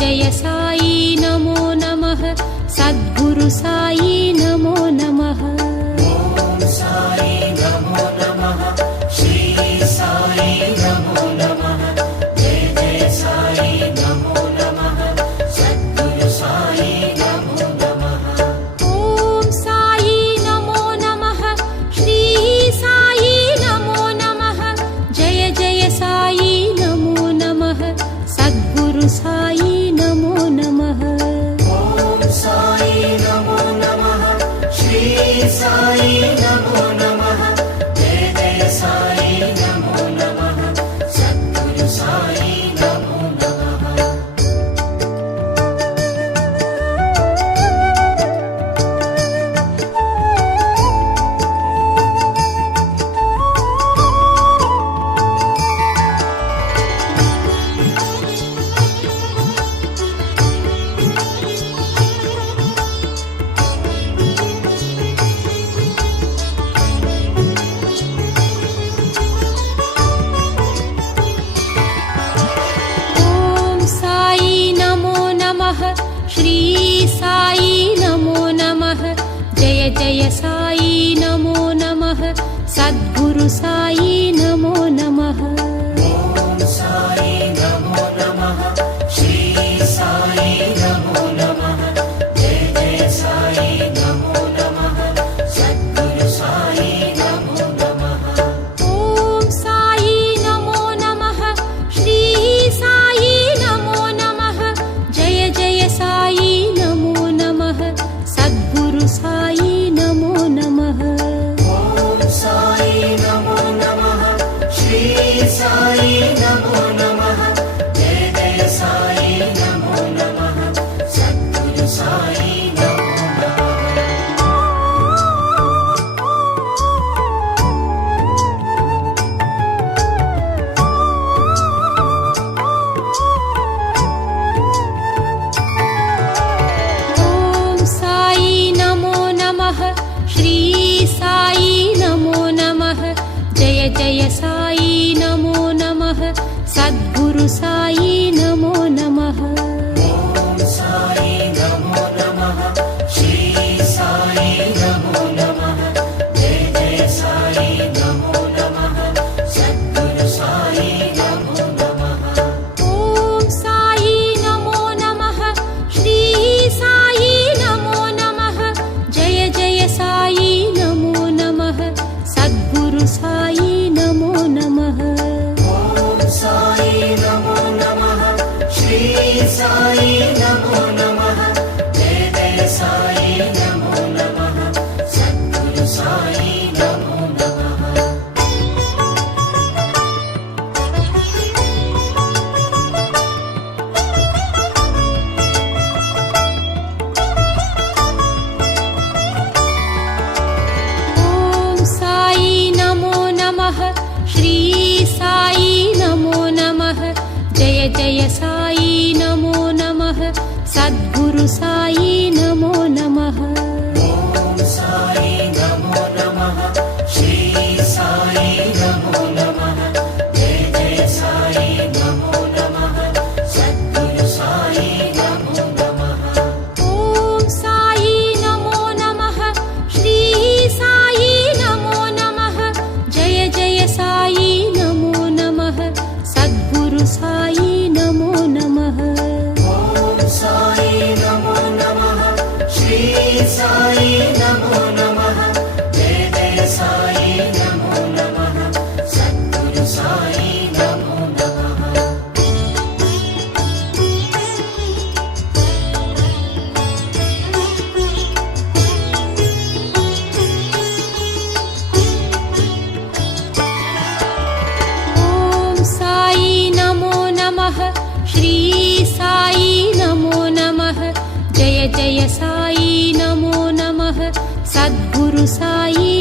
जय साई नमो नमः सद्गुरु साई नमो नमः। ओम साई नमो नमः श्री साई नमो नमः जय जय साई नमो नमः सद्गुरु साई नमो नमः। ओम साई नमो नमः श्री साई नमो नमः जय जय साई नमो नमः सद्गुरु साई नमो नमः। ओम साई नमो नमः श्री साई नमो नमः जय जय साई नमो नमः सद्गुरु साई नमो नमः। ओम साई नमो नमः श्री साई नमो नमः जय जय साई नमो नमः सद्गुरु साई नमो नमः। ओम साई नमो नमः श्री साई नमो नमः जय जय साई नमो नमः सद्गुरु साई नमो नमः। ओम साई नमो नमः श्री साई नमो नमः जय जय साई नमो नमः सद्गुरु साई नमो नमः। ओम साई नमो नमः श्री साई नमो नमः जय जय साई नमो नमः सद्गुरु साई नमो नमः। ओम साई नमो नमः श्री साई नमो नमः जय जय साई नमो नमः सद्गुरु साई नमो नमः। ओम साई नमो नमः श्री साई नमो नमः जय जय साई नमो नमः सद्गुरु साई नमो नमः। ओम साई नमो नमः श्री साई नमो नमः जय जय साई नमो नमः सद्गुरु साई नमो नमः। ओम साई नमो नमः श्री साई नमो नमः जय जय साई नमो नमः सद्गुरु साई नमो नमः। ओम साई नमो नमः श्री साई नमो नमः जय जय साई नमो नमः सद्गुरु साई नमो नमः। ओम साई नमो नमः श्री साई नमो नमः जय जय साई नमो नमः सद्गुरु साई नमो नमः। ओम साई नमो नमः श्री साई नमो नमः जय जय साई नमो नमः सद्गुरु साई नमो नमः। ओम साई नमो नमः श्री साई नमो नमः जय जय साई नमो नमः सद्गुरु साई नमो नमः। ओम साई नमो नमः श्री साई नमो नमः जय जय साई नमो नमः सद्गुरु साई